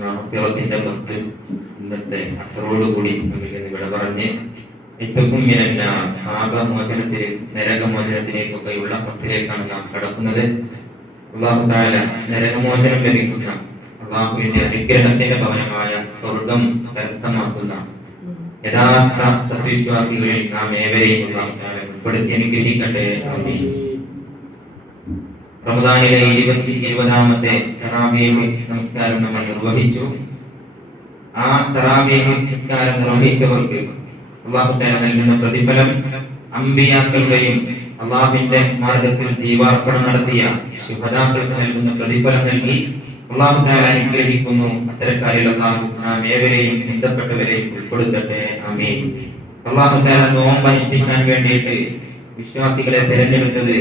മഗ്ഫിറത്തിന്റെ പത്ത് ഇന്നത്തെ അസറോടുകൂടി നമുക്ക് ഇവിടെ പറഞ്ഞ് ഏറ്റവും പാപമോചനത്തിന് നരകമോചനത്തിലേക്കൊക്കെയുള്ള പത്തിലേക്കാണ് നാം കടക്കുന്നത്. അല്ലാഹു തആല നരകമോചനം ലഭിക്കുന്ന അല്ലാഹുവിന്റെ അനുഗ്രഹത്തിന്റെ ഭവനമായ സ്വർഗം കരസ്ഥമാക്കുന്ന യഥാർത്ഥ സത്യവിശ്വാസികളിൽ നാം ഏവരെയും അല്ലാഹു തആല ഉൾപ്പെടുത്തി അനുഗ്രഹിക്കട്ടെ. ആമീൻ. റമദാനിലെ 20ാമത്തെ തറാവീഹ് നമസ്കാരം നമ്മൾ നിർവഹിച്ചു. ആ തറാവീഹ് നമസ്കാരം നിർവഹിച്ചവർക്ക് അല്ലാഹു തആല നൽകുന്ന പ്രതിഫലം അമ്പിയാക്കളുടെയും അല്ലാഹുവിന്റെ മാർഗത്തിൽ ജീവാർപ്പണം നടത്തിയ ശുഹദാക്കൾക്ക് നൽകുന്ന പ്രതിഫലം നൽകി അല്ലാഹു തആല അനുഗ്രഹിക്കുന്നു. അത്തരക്കാരിൽ അല്ലാഹു നാം ഏവരെയും ബന്ധപ്പെട്ടവരെയും ഉൾപ്പെടുത്തട്ടെ. ആമീൻ. അല്ലാഹു തആല നോമ്പ് അനുഷ്ഠിക്കാൻ വേണ്ടിയിട്ട് വിശ്വാസികളെ തിരഞ്ഞെടുത്തത്,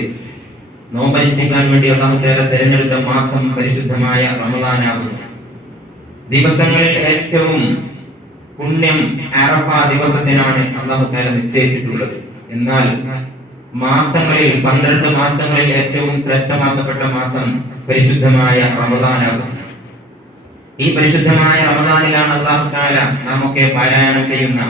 നോമ്പനുഷ്ഠിക്കാൻ വേണ്ടി അല്ലാഹു തആല തിരഞ്ഞെടുത്ത മാസം പരിശുദ്ധമായ റമദാനാകുന്നു. ദിവസങ്ങളിൽ ഏറ്റവും പുണ്യം അറഫ ദിവസത്തിനാണ് അല്ലാഹു തആല നിശ്ചയിച്ചിട്ടുള്ളത്. എന്നാൽ മാസങ്ങളിൽ 12 മാസങ്ങളിൽ ഏറ്റവും ശ്രേഷ്ഠമാക്കപ്പെട്ട മാസം പരിശുദ്ധമായ റമദാനാകുന്നു. ഈ പരിശുദ്ധമായ റമദാനിലാണ് അല്ലാഹു തആല നാമൊക്കെ പാരായണം ചെയ്യുന്ന,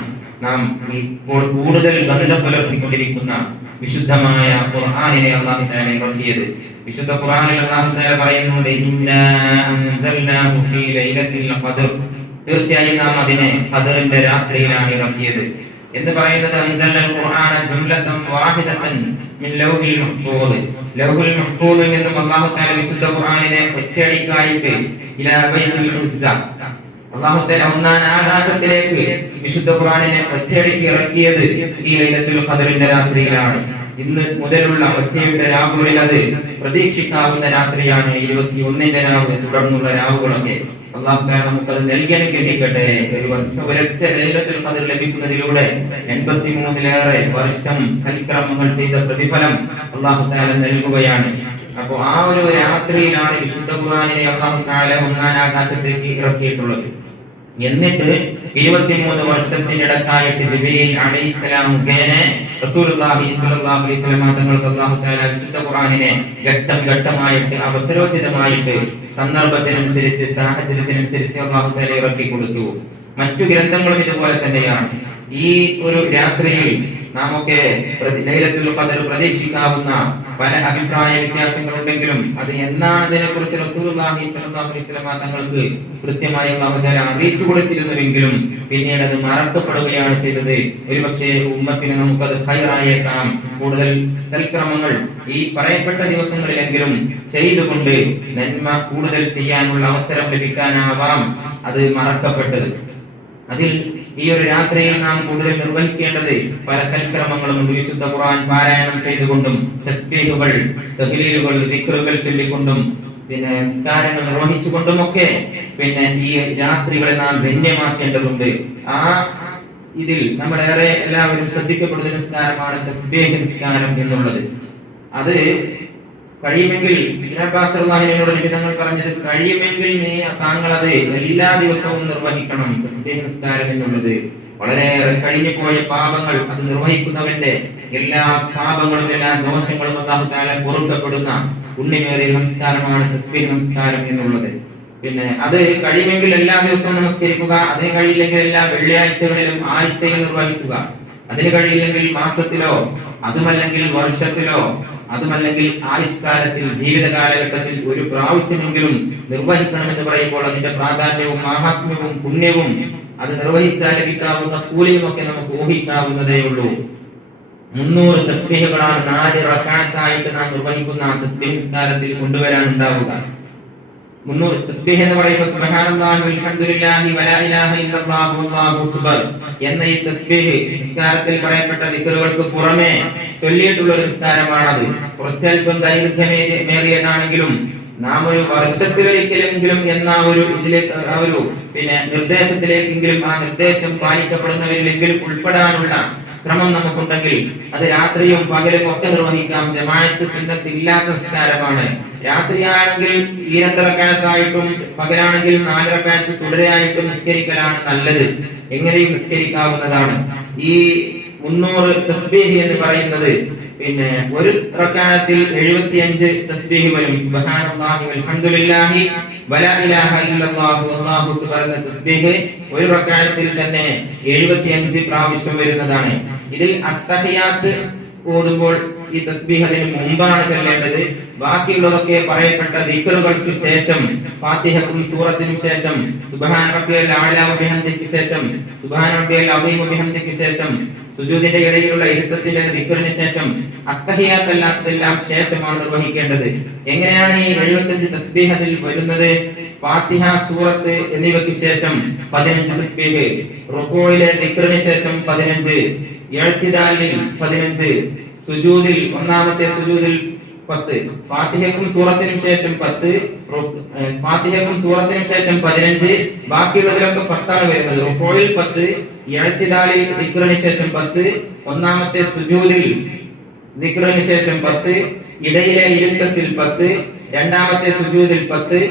നാം ഇപ്പോൾ കൂടുതൽ ബന്ധം പുലർത്തിക്കൊണ്ടിരിക്കുന്ന വിശുദ്ധമായ ഖുർആനിനെ അല്ലാഹു തആല ഇറക്കിയത്. വിശുദ്ധ ഖുർആനിൽ അല്ലാഹു തആല പറയുന്നുണ്ട്, ഇന്നാ അൻസൽനാഹു ഫീ ലൈലത്തിൽ ഖദ്ർ, തീർച്ചയായും നാം അതിനെ ഖദ്റിന്റെ രാത്രിയിലാണ് ഇറക്കിയത് എന്ന് പറയുന്നത്. അൻസൽനൽ ഖുർആന ജുംലതൻ വാഹിദതൻ മിൻ ലൗഹിൽ മഹ്ഫൂദ്, ലൗഹുൽ മഹ്ഫൂദിൽ നിന്നും അല്ലാഹു തആല വിശുദ്ധ ഖുർആനിനെ ഒറ്റയടിക്കായിട്ട് ഇലാ ബൈത്തുൽ ഉസ്സ, അല്ലാഹു തആല ഒന്നാം ആകാശത്തിലേക്ക് വിശുദ്ധ ഖുർആനിനെ ഒറ്റയടിക്ക് ഇറക്കിയത് ഈ ലൈലത്തുൽ ഖദ്റിന്റെ രാത്രിയിലാണ്. ഇന്ന് മുതലുള്ള ഒറ്റയുടെ രാവുകളിൽ അത് പ്രതീക്ഷിക്കാവുന്ന രാത്രിയാണ്. 21ന്റെ രാവ്, തുടർന്നുള്ള രാവുകളൊക്കെ അല്ലാഹു തആല നമുക്കത് നൽകാൻ കഴിയട്ടെ. ഒരു വർഷം ഒരൊറ്റ ലൈലത്തുൽ ഖദ്ർ ലഭിക്കുന്നതിലൂടെ 83ലേറെ വർഷം സൽക്കർമ്മങ്ങൾ ചെയ്ത പ്രതിഫലം അല്ലാഹു തആല നൽകുകയാണ്. അപ്പോൾ ആ ഒരു രാത്രിയിലാണ് വിശുദ്ധ ഖുർആനിനെ അല്ലാഹു തആല ഒന്നാം ആകാശത്തേക്ക് ഇറക്കിയിട്ടുള്ളത്. എന്നിട്ട് 23 വർഷത്തിനിടക്കായിട്ട് ജിബ്രീൽ അലൈഹിസ്സലാം മുഖേന റസൂലുള്ളാഹി സ്വല്ലല്ലാഹു അലൈഹി വസല്ലം തങ്ങൾക്ക് അല്ലാഹു തആല വിശുദ്ധ ഖുർആനിനെ ഘട്ടം ഘട്ടമായിട്ട് അവസരോചിതമായിട്ട് സന്ദർഭത്തിനനുസരിച്ച് സാഹചര്യത്തിനനുസരിച്ച് അല്ലാഹു തആല ഇറക്കി കൊടുത്തു. മറ്റു ഗ്രന്ഥങ്ങളും ഇതുപോലെ തന്നെയാണ്. ഈ ഒരു രാത്രിയിൽ നാമൊക്കെ ലൈലത്തുൽ ഖദ്ർ പ്രതീക്ഷിക്കാവുന്ന പല അഭിപ്രായ വ്യത്യാസങ്ങളുണ്ടെങ്കിലും അത് എന്നാണതിനെ കുറിച്ച് റസൂലുള്ളാഹി സ്വല്ലല്ലാഹു അലൈഹി വസല്ലം തങ്ങൾക്ക് കൃത്യമായി അല്ലാഹു തആല അറിയിച്ചു കൊടുത്തിരുന്നുവെങ്കിലും പിന്നീട് അത് മറക്കപ്പെടുകയാണ് ചെയ്തത്. ഒരുപക്ഷെ ഉമ്മത്തിന് നമുക്കത് ഖൈറായേക്കാം. കൂടുതൽ സൽക്രമങ്ങൾ ഈ പറയപ്പെട്ട ദിവസങ്ങളിലെങ്കിലും ചെയ്തുകൊണ്ട് നന്മ കൂടുതൽ ചെയ്യാനുള്ള അവസരം ലഭിക്കാനാവാം അത് മറക്കപ്പെട്ടത്. അതിൽ ഈ ഒരു രാത്രിയിൽ നാം കൂടുതൽ നിർവഹിക്കേണ്ടത് പല സൽക്രമങ്ങളുമുണ്ട്. വിശുദ്ധ ഖുർആൻ പാരായണം ചെയ്തുകൊണ്ടും തസ്ബീഹുകൾ, തഹ്ലീലുകൾ, ദിക്റുകൾ ചൊല്ലിക്കൊണ്ടും പിന്നെ നിസ്കാരങ്ങൾ നിർവഹിച്ചുകൊണ്ടുമൊക്കെ പിന്നെ ഈ രാത്രികളെ നാം ധന്യമാക്കേണ്ടതുണ്ട്. ആ ഇതിൽ നമ്മളേറെ എല്ലാവരും ശ്രദ്ധിക്കപ്പെടുന്ന നിസ്കാരമാണ് തസ്ബീഹ് നിസ്കാരം എന്നുള്ളത്. അത് കഴിയുമെങ്കിൽ നിബിധങ്ങൾ പറഞ്ഞത്, കഴിയുമെങ്കിൽ നീ താങ്കൾ അത് എല്ലാ ദിവസവും നിർവഹിക്കണം. തസ്ബീഹ് നിസ്കാരം എന്നുള്ളത് വളരെയേറെ കഴിഞ്ഞു പോയ പാപങ്ങൾ അത് നിർവഹിക്കുന്നവന്റെ എല്ലാ പാപങ്ങളും എല്ലാ ദോഷങ്ങളും അല്ലാഹു തആല പൊറുക്കപ്പെടുന്ന പുണ്യമേറിയ നമസ്കാരമാണ് തസ്ബീഹ് നമസ്കാരം എന്നുള്ളത്. പിന്നെ അത് കഴിയുമെങ്കിൽ എല്ലാ ദിവസവും നമസ്കരിക്കുക. അതിന് കഴിയില്ലെങ്കിൽ എല്ലാ വെള്ളിയാഴ്ചകളിലും ആഴ്ചയിൽ നിർവഹിക്കുക. അതിന് കഴിയില്ലെങ്കിൽ മാസത്തിലോ അതുമല്ലെങ്കിൽ വർഷത്തിലോ അതുമല്ലെങ്കിൽ ആയുഷ്കാലത്തിൽ ജീവിത കാലഘട്ടത്തിൽ ഒരു പ്രാവശ്യമെങ്കിലും നിർവഹിക്കണമെന്ന് പറയുമ്പോൾ അതിന്റെ പ്രാധാന്യവും മാഹാത്മ്യവും പുണ്യവും അത് നിർവഹിച്ചാൽ ലഭിക്കാവുന്ന കൂലിയും ഒക്കെ നമുക്ക് ഊഹിക്കാവുന്നതേ ഉള്ളൂ. 300 തസ്ബീഹുകളാണ് 4 റക്അത്തായിട്ട് നാം നിർവഹിക്കുന്ന തസ്ബീഹ് നിസ്കാരത്തിൽ കൊണ്ടുവരാൻ ഉണ്ടാവുക. 300 തസ്ബീഹ് എന്ന് പറയുമ്പോൾ സുബ്ഹാനല്ലാഹി വൽഹംദുലില്ലാഹി വലാ ഇലാഹ ഇല്ലല്ലാഹു വല്ലാഹു അക്ബർ എന്ന ഈ തസ്ബീഹ് നിസ്കാരത്തിൽ പറയപ്പെട്ട ദിക്റുകൾക്ക് പുറമെ ചൊല്ലിയിട്ടുള്ള ഒരു നിസ്കാരമാണത്. കുറച്ചൽപ്പം ദൈർഘ്യമേറിയതാണെങ്കിലും നാം ഒരു വർഷത്തിലൊരിക്കലെങ്കിലും എന്ന ഒരു ഇതിലേക്ക് ആ ഒരു പിന്നെ നിർദ്ദേശത്തിലേക്കെങ്കിലും ആ നിർദ്ദേശം പാലിക്കപ്പെടുന്നവരിലെങ്കിലും ഉൾപ്പെടാനുള്ള ശ്രമം നമുക്കുണ്ടെങ്കിൽ അത് രാത്രിയും പകലും ഒക്കെ നിർവഹിക്കാം. ജമാഅത്ത് സുന്നത്ത് ഇല്ലാത്ത നിസ്കാരമാണ്. രാത്രിയാണെങ്കിൽ 2 റക്അത്തായിട്ടും പകലാണെങ്കിൽ 4 റക്അത്ത് തുടരെയായിട്ടും നിസ്കരിക്കലാണ് നല്ലത്. എങ്ങനെയും നിസ്കരിക്കാവുന്നതാണ്. ഈ 300 തസ്ബീഹ് എന്ന് പറയുന്നത് പിന്നെ ഒരു റക്അത്തിൽ 75 തസ്ബീഹ് വരും. സുബ്ഹാനല്ലാഹി വൽഹംദുലില്ലാഹി വലാ ഇലാഹ ഇല്ലല്ലാഹു വല്ലാഹു അക്ബർ എന്ന തസ്ബീഹ് ഒരു റക്അത്തിൽ തന്നെ 75 പ്രാവശ്യം വരുന്നതാണ്. ഇതിൽ അത്തഹിയാത്ത് ഓതുമ്പോൾ ഈ തസ്ബീഹ് അതിന് മുമ്പാണ് ചൊല്ലേണ്ടത്. ബാക്കിയുള്ളതൊക്കെ പറയപ്പെട്ട ദിക്റുകൾക്ക് ശേഷം, ഫാത്തിഹക്കും സൂറത്തിനും ശേഷം, സുബ്ഹാന റബ്ബിയൽ അഅ്ലാ വബിഹംദിക്ക് ശേഷം, സുബ്ഹാന റബ്ബിയൽ അദീം വബിഹംദിക്ക് ശേഷം, സുജൂദിന്റെ ഇടയിലുള്ള ഇരുത്തത്തിന്റെ ദിക്റിന് ശേഷം, അത്തഹിയാത്തല്ലാത്തതെല്ലാം ശേഷമാണ് നിർവഹിക്കേണ്ടത്. എങ്ങനെയാണ് ഈ 75 തസ്ബീഹ് അതിൽ വരുന്നത്? ഫാത്തിഹ, സൂറത്ത് എന്നിവയ്ക്ക് ശേഷം 15 തസ്ബീഹ്, റുകൂഇലെ ദിക്റിന് ശേഷം 15, ഇഅ്തിദാലിൽ 15, സുജൂദിൽ ഒന്നാമത്തെ സുജൂദിൽ 10, ഫാത്തിഹയ്ക്കും സൂറത്തിനും ശേഷം 10, ഫാത്തിഹയ്ക്കും സൂറത്തിനും ശേഷം 15, ബാക്കിയുള്ളതിലൊക്കെ 10 ആണ് വരുന്നത്. റുകൂഇൽ 10, ഇഅ്തിദാലിൽ ദിക്റിന് ശേഷം 10, ഒന്നാമത്തെ സുജൂദിൽ ദിക്റിന് ശേഷം 10, ഇടയിലെ ഇരുത്തത്തിൽ 10, രണ്ടാമത്തെ സുജൂദിൽ 10,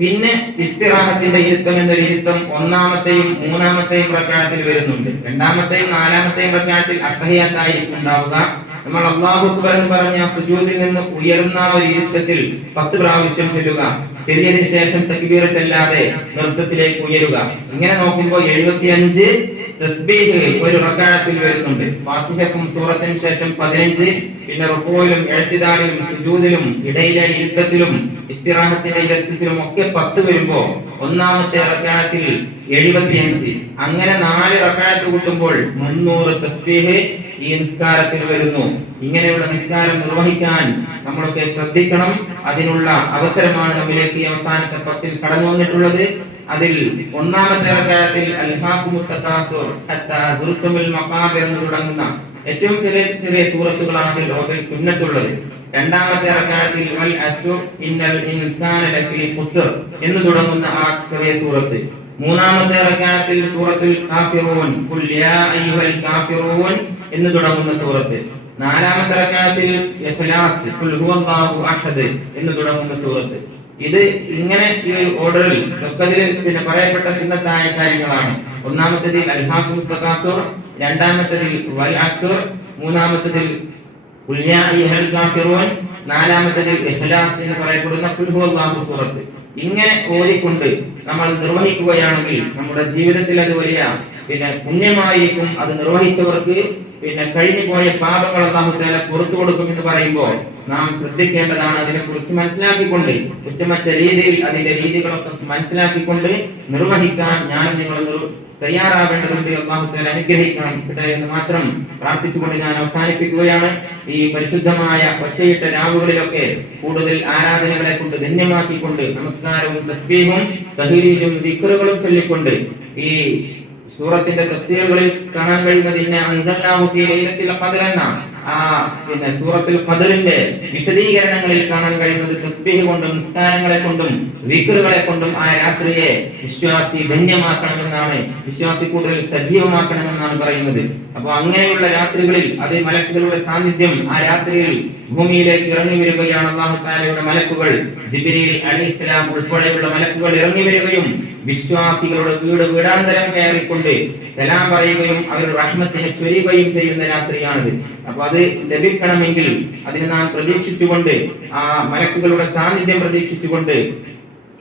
പിന്നെ ഇസ്തിറാഹത്തിന്റെ ഇരുത്തം എന്നൊരു ഇരുത്തം ഒന്നാമത്തെയും മൂന്നാമത്തെയും റക്അത്തിൽ വരുന്നുണ്ട്. രണ്ടാമത്തെയും നാലാമത്തെയും റക്അത്തിൽ അത്തഹിയാത്തായിരിക്കും ഉണ്ടാവുക. നമ്മൾ അല്ലാഹു അക്ബർ എന്ന് പറഞ്ഞ സുജൂദിൽ നിന്ന് ഉയർന്ന ഒരു ഇരുത്തത്തിൽ 10 പ്രാവശ്യം ചൊല്ലുക. ചെറിയതിനു ശേഷം തക്ബീർ ചെല്ലാതെ നൃത്തത്തിലേക്ക് ഉയരുക. ഇങ്ങനെ നോക്കുമ്പോൾ 75 തസ്ബീഹ് ഒരു റക്അത്തിൽ വരുന്നുണ്ട്. ഫാത്തിഹക്കും സൂറത്തിനും ശേഷം 15, പിന്നെ റുകൂഇലും ഇഅ്തിദാലിലും സുജൂദിലും ഇടയിലെ ഇരുത്തത്തിലും ഇസ്തിറാഹത്തിന്റെ ഇരുത്തത്തിലും ഒക്കെ 10 വരുമ്പോൾ ഒന്നാമത്തെ റക്അത്തിൽ 75. അങ്ങനെ 4 റക്അത്ത് കൂട്ടുമ്പോൾ 300 തസ്ബീഹ് ഈ നിസ്കാരത്തിൽ വരുന്നു. ഇങ്ങനെയുള്ള നിസ്കാരം നിർവഹിക്കാൻ നമ്മളൊക്കെ ശ്രദ്ധിക്കണം. അതിനുള്ള അവസരമാണ് നമ്മിലേക്ക് ഈ അവസാനത്തെ 10 കടന്നു വന്നിട്ടുള്ളത്. അതിൽ ഒന്നാമത്തെ റക്അത്തിൽ അൽഹാഖുമുത് തകാസുർ ഹത്താ സുർതുൽ മഖാബിർ എന്ന് തുടങ്ങുന്ന ഏറ്റവും ചെറിയ ചെറിയ സൂറത്തുകളാണ് അതിൽ ഓതൽ സുന്നത്തുള്ളത്. രണ്ടാമത്തെ റക്അത്തിൽ വൽ അസ്ർ ഇന്നൽ ഇൻസാന ലഫീ ഖുസ്ർ എന്ന് തുടങ്ങുന്ന ആ ചെറിയ സൂറത്ത്. മൂന്നാമത്തെ റക്അത്തിൽ സൂറത്തുൽ കാഫിറൂൻ ഖുൽ യാ അയ്യുഹൽ കാഫിറൂൻ എന്ന് തുടങ്ങുന്ന സൂറത്ത്. നാലാമത്തെ റക്അത്തിൽ ഇഖ്ലാസ് ഖുൽ ഹുവല്ലാഹു അഹദ് എന്ന് തുടങ്ങുന്ന സൂറത്ത്. ഇത് ഇങ്ങനെ ഈ ഓർഡറിൽ പിന്നെ പറയപ്പെട്ട സുന്നത്തായ കാര്യങ്ങളാണ്. ഒന്നാമത്തേതിൽ അൽഹാഖുമുത് തകാസുർ, രണ്ടാമത്തേതിൽ വൽ അസ്ർ, മൂന്നാമത്തേതിൽ ഖുൽ യാ അയ്യുഹൽ കാഫിറൂൻ, നാലാമത്തേതിൽ ഇഖ്ലാസ് എന്ന് പറയപ്പെടുന്ന ഖുൽ ഹുവല്ലാഹു സൂറത്ത്. ഇങ്ങനെ ഓതിക്കൊണ്ട് നമ്മൾ നിർവഹിക്കുകയാണെങ്കിൽ നമ്മുടെ ജീവിതത്തിൽ അത് വലിയ പിന്നെ പുണ്യമായിരിക്കും. അത് നിർവഹിച്ചവർക്ക് പിന്നെ കഴിഞ്ഞു പോയ പാപങ്ങൾ അല്ലാഹു തആല പുറത്തു കൊടുക്കുമെന്ന് പറയുമ്പോൾ നാം ശ്രദ്ധിക്കേണ്ടതാണ്. അതിനെക്കുറിച്ച് മനസ്സിലാക്കിക്കൊണ്ട് കുറ്റമറ്റ രീതിയിൽ അതിന്റെ രീതികളൊക്കെ മനസ്സിലാക്കിക്കൊണ്ട് നിർവഹിക്കാൻ നിങ്ങൾ തയ്യാറാവേണ്ടതുണ്ട്. അല്ലാഹു തആല അനുഗ്രഹിക്കണം എന്ന് മാത്രം പ്രാർത്ഥിച്ചുകൊണ്ട് ഞാൻ അവസാനിപ്പിക്കുകയാണ്. ഈ പരിശുദ്ധമായ ഒറ്റയിട്ട രാവുകളിലൊക്കെ കൂടുതൽ ആരാധനകളെ കൊണ്ട് ധന്യമാക്കിക്കൊണ്ട് നമസ്കാരവും തസ്ബീഹും തഹ്ലീലും ദിക്റുകളും ചൊല്ലിക്കൊണ്ട് ഈ സൂറത്തിന്റെ തഫ്സീറുകളിൽ കാണാൻ കഴിയുന്നത് ഇന്ന അൻസൽനാഹു ഫീ ലൈലത്തിൽ ഖദ്ർ എന്ന പിന്നെ സൂറത്തുൽ ഖദ്റിന്റെ വിശദീകരണങ്ങളിൽ കാണാൻ കഴിയുന്നത് തസ്ബീഹ് കൊണ്ടും നിസ്കാരങ്ങളെ കൊണ്ടും ദിക്റുകളെ കൊണ്ടും ആ രാത്രിയെ വിശ്വാസി ധന്യമാക്കണമെന്നാണ്, വിശ്വാസി കൂടുതൽ സജീവമാക്കണമെന്നാണ് പറയുന്നത്. അപ്പൊ അങ്ങനെയുള്ള രാത്രികളിൽ അത് മലക്കുകളുടെ സാന്നിധ്യം ആ രാത്രിയിൽ ഭൂമിയിലേക്ക് ഇറങ്ങി വരികയാണ്. അല്ലാഹു തആലയുടെ മലക്കുകൾ ജിബ്രീൽ അലൈഹിസ്സലാം ഉൾപ്പെടെയുള്ള മലക്കുകൾ ഇറങ്ങി വരികയും വിശ്വാസികളുടെ വീടാന്തരം കയറിക്കൊണ്ട് സലാം പറയുകയും അവരുടെ റഹ്മത്തിനെ ചൊരിയുകയും ചെയ്യുന്ന രാത്രിയാണിത്. അപ്പൊ അത് ലഭിക്കണമെങ്കിൽ അതിനെ നാം പ്രതീക്ഷിച്ചുകൊണ്ട് ആ മലക്കുകളുടെ സാന്നിധ്യം പ്രതീക്ഷിച്ചുകൊണ്ട്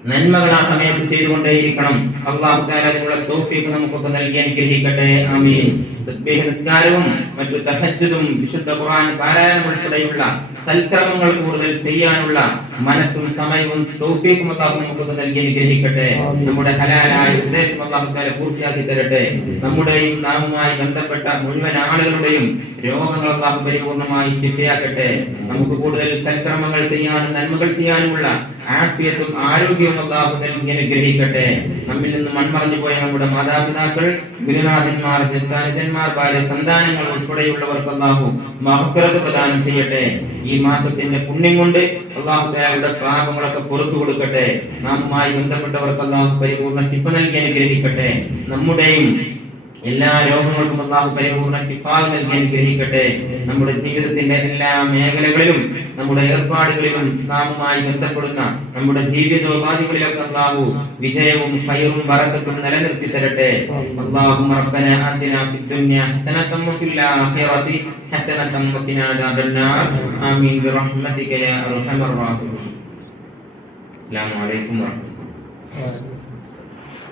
നന്മകൾ ആ സമയത്ത് ചെയ്തുകൊണ്ടേയിരിക്കണം. അല്ലാഹു തആല അതിനുള്ള തൗഫീഖ് നമുക്കൊക്കെ നൽകി അനുഗ്രഹിക്കട്ടെ. ആമീൻ. തസ്ബീഹ് നിസ്കാരവും മറ്റു തഹജ്ജുദും വിശുദ്ധ ഖുർആൻ പാരായണം ഉൾപ്പെടെയുള്ള സൽക്കർമ്മങ്ങൾ കൂടുതൽ ചെയ്യാനുള്ള മനസ്സും സമയവും തൗഫീഖും അല്ലാഹു നമുക്കൊക്കെ നൽകി അനുഗ്രഹിക്കട്ടെ. നമ്മുടെ ഹലാലായ ഉദ്ദേശം അല്ലാഹു തആല പൂർത്തിയാക്കി തരട്ടെ. നമ്മുടെയും നാമുമായി ബന്ധപ്പെട്ട മുഴുവൻ ആളുകളുടെയും രോഗങ്ങൾ അല്ലാഹു പരിപൂർണമായി ശിഫയാക്കട്ടെ. നമുക്ക് കൂടുതൽ സൽക്കർമ്മങ്ങൾ ചെയ്യാനും നന്മകൾ ചെയ്യാനുമുള്ള ആഫിയത്തും ആരോഗ്യവും അല്ലാഹു നൽകി അനുഗ്രഹിക്കട്ടെ. നമ്മിൽ നിന്ന് മൺമറഞ്ഞു പോയ നമ്മുടെ മാതാപിതാക്കൾ, ഗുരുനാഥന്മാർ, ജ്യേഷ്ഠാനുജന്മാർ, ഭാര്യ, സന്താനങ്ങൾ ഉൾപ്പെടെയുള്ളവർക്ക് അല്ലാഹു മഗ്ഫിറത്ത് പ്രദാനം ചെയ്യട്ടെ. ഈ മാസത്തിന്റെ പുണ്യം കൊണ്ട് അല്ലാഹു തആലയുടെ പാപങ്ങളൊക്കെ പുറത്തു കൊടുക്കട്ടെ. നാമുമായി ബന്ധപ്പെട്ടവർക്ക് അല്ലാഹു പരിപൂർണ്ണ ശിഫ നൽകി അനുഗ്രഹിക്കട്ടെ. നമ്മുടെയും എല്ലാ രോഗങ്ങൾക്കും അല്ലാഹു പരിപൂർണ്ണ ശിഫ നൽകി അനുഗ്രഹിക്കട്ടെ. നമ്മുടെ ജീവിതത്തിന്റെ എല്ലാ മേഖലകളിലും നമ്മുടെ ഏർപ്പാടുകളിലും നാമുമായി ബന്ധപ്പെടുന്ന നമ്മുടെ ജീവിതോപാധികളിലൊക്കെ അല്ലാഹു വിജയവും ഖൈറും ബറക്കത്തും നിലനിർത്തി തരട്ടെ. അല്ലാഹുമ്മ റബ്ബനാ ആതിനാ ഫിദ് ദുനിയാ ഹസനതൻ വഫിൽ ആഖിറതി ഹസനതൻ വഖിനാ അദാബന്നാർ. ആമീൻ ബിറഹ്മതിക യാ അർഹമർ റഹീമീൻ. അസ്സലാമു അലൈക്കും വറഹ്മത്തുള്ളാഹി.